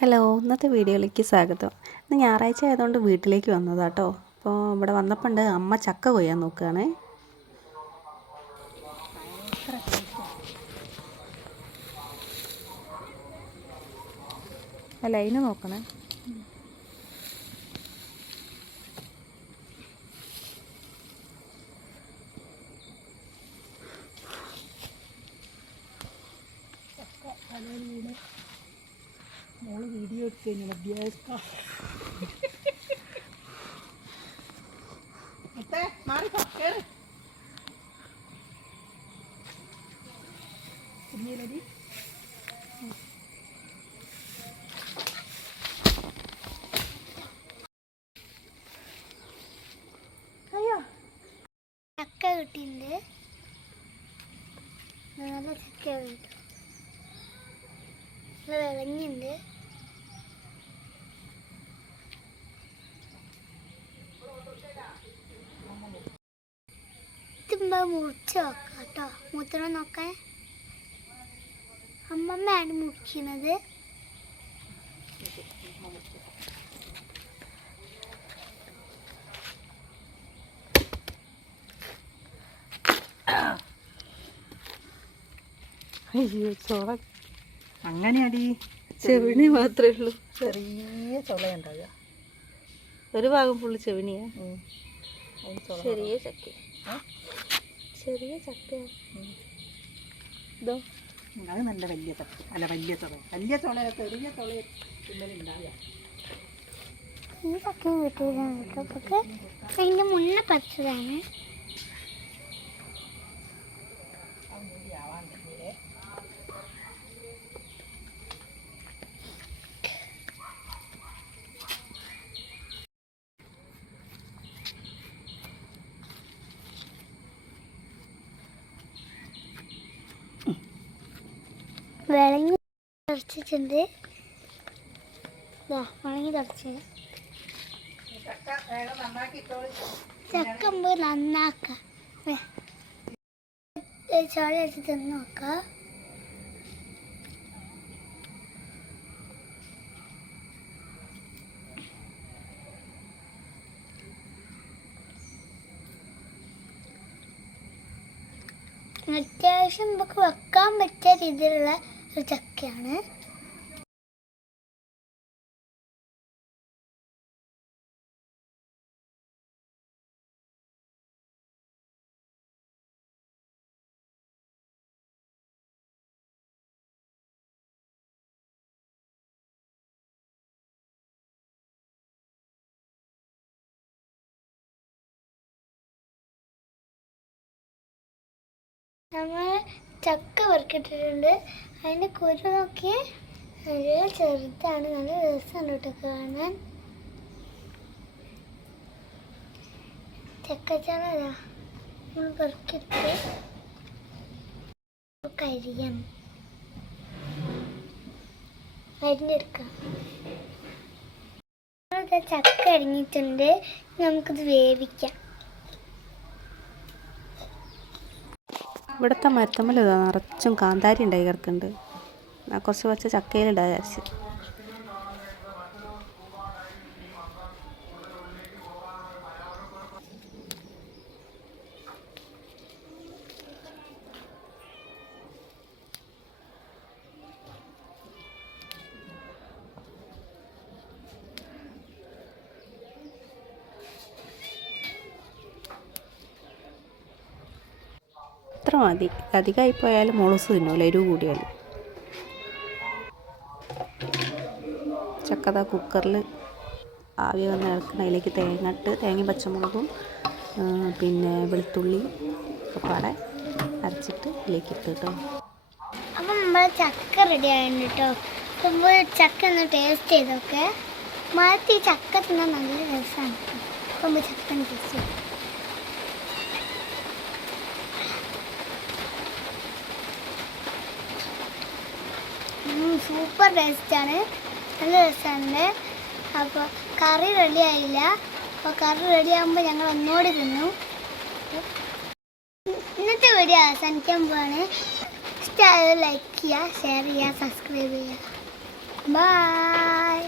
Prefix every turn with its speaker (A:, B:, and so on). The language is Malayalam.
A: ഹലോ ഇന്നത്തെ വീഡിയോയിലേക്ക് സ്വാഗതം. ഇന്ന് ഞായറാഴ്ച ആയതുകൊണ്ട് വീട്ടിലേക്ക് വന്നതാട്ടോ. അപ്പോൾ ഇവിടെ വന്നപ്പോണ്ട് അമ്മ ചക്ക കൊയ്യാൻ നോക്കുകയാണേ.
B: അല്ല അതിന് നോക്കണേ.
C: വീഡിയോ എടുത്ത് കഴിഞ്ഞാൽ അഭ്യാസ മുത്തേ മാറിക്കോ കേറ്. കുഞ്ഞിലടി അയ്യോ.
D: ചക്ക നല്ല ചക്ക നല്ല വിളഞ്ഞിണ്ട്. ഇതുമ്പോ മുറിച്ച് നോക്കാം കേട്ടോ മൂത്രം നോക്കാൻ അമ്മമ്മയാണ് മുറിക്കുന്നത്
B: അയ്യോ ചോള
C: അങ്ങനെയാടി.
A: ചെവിണി മാത്രമേ ഉള്ളൂ.
C: ചെറിയ ചോളയുണ്ടാവുക.
A: ഒരു ഭാഗം ഫുള്ള് ചെവിണിയാ. ചെറിയ ചക്ക. ചെറിയ ചക്ക. ഇതോ
C: അത് നല്ല വലിയ ചക്ക. അല്ല വലിയ ചുള. വലിയ ചുള ചെറിയ ഇന്നലെ
D: ഈ ചക്ക വീട്ടിലാണ് കേട്ടോ അപ്പൊക്ക് അതിന്റെ മുന്നേ പറിച്ചതാണ്. വിളങ്ങി തറച്ചിട്ടുണ്ട് വിളങ്ങി തറച്ച്
C: ചക്ക
D: ചക്കമ്പ് നന്നാക്കാം. ചോള എടുത്ത് തിന്ന് നോക്കാം. അത്യാവശ്യം നമുക്ക് വെക്കാൻ പറ്റിയ രീതിയിലുള്ള ചക്കയാണ് നമ്മൾ ചക്ക വറുക്കിട്ടിട്ടുണ്ട്. അതിന്റെ കുരു നോക്കി നല്ല ചെറുതാണ്. നല്ല രസമുണ്ട് കേട്ടോ കാണാൻ. ചക്കച്ചാള നമ്മൾ വറുക്കിട്ട് കരിയാണ് അരിഞ്ഞെടുക്കാം. ചക്ക അരിഞ്ഞിട്ടുണ്ട്. നമുക്കിത് വേവിക്കാം.
A: ഇവിടുത്തെ മരത്തമ്മൽ നിറച്ചും കാന്താരി ഉണ്ടായി കിടക്കുന്നുണ്ട് ഞാൻ കുറച്ച് കുറച്ച് ചക്കയിലിടാ വിചാരിച്ച്. ഇത്ര മതി. അധികമായി പോയാൽ മുളസ് തിന്നൂല എരിവ് കൂടിയാൽ ചക്കത കുക്കറിൽ ആവി വന്ന് ഇളക്കണം അതിലേക്ക് തേങ്ങ ഇട്ട് തേങ്ങയും പച്ചമുളകും പിന്നെ വെളുത്തുള്ളി ഒക്കെ പാടെ അരച്ചിട്ട് ഇതിലേക്ക് ഇട്ട് കേട്ടോ.
D: അപ്പം നമ്മൾ ചക്ക റെഡി ആയിട്ടുണ്ട് കേട്ടോ. ചക്ക ഒന്ന് ടേസ്റ്റ് ചെയ്തൊക്കെ മരത്തിൽ ചക്ക തിന്നാൻ നല്ല രസമാണ് അപ്പം ചക്ക ടേസ്റ്റ് ചെയ്യും. സൂപ്പർ ടേസ്റ്റാണ് നല്ല രസമുണ്ട്. അപ്പോൾ കറി റെഡി ആയില്ല. അപ്പോൾ കറി റെഡി ആകുമ്പോൾ ഞങ്ങൾ ഒന്നുകൂടി തിന്നു. ഇന്നത്തെ വീഡിയോ അവസാനിക്കാൻ പോവാണ്. ഇഷ്ടമായത് ലൈക്ക് ചെയ്യുക ഷെയർ ചെയ്യുക സബ്സ്ക്രൈബ് ചെയ്യുക. ബൈ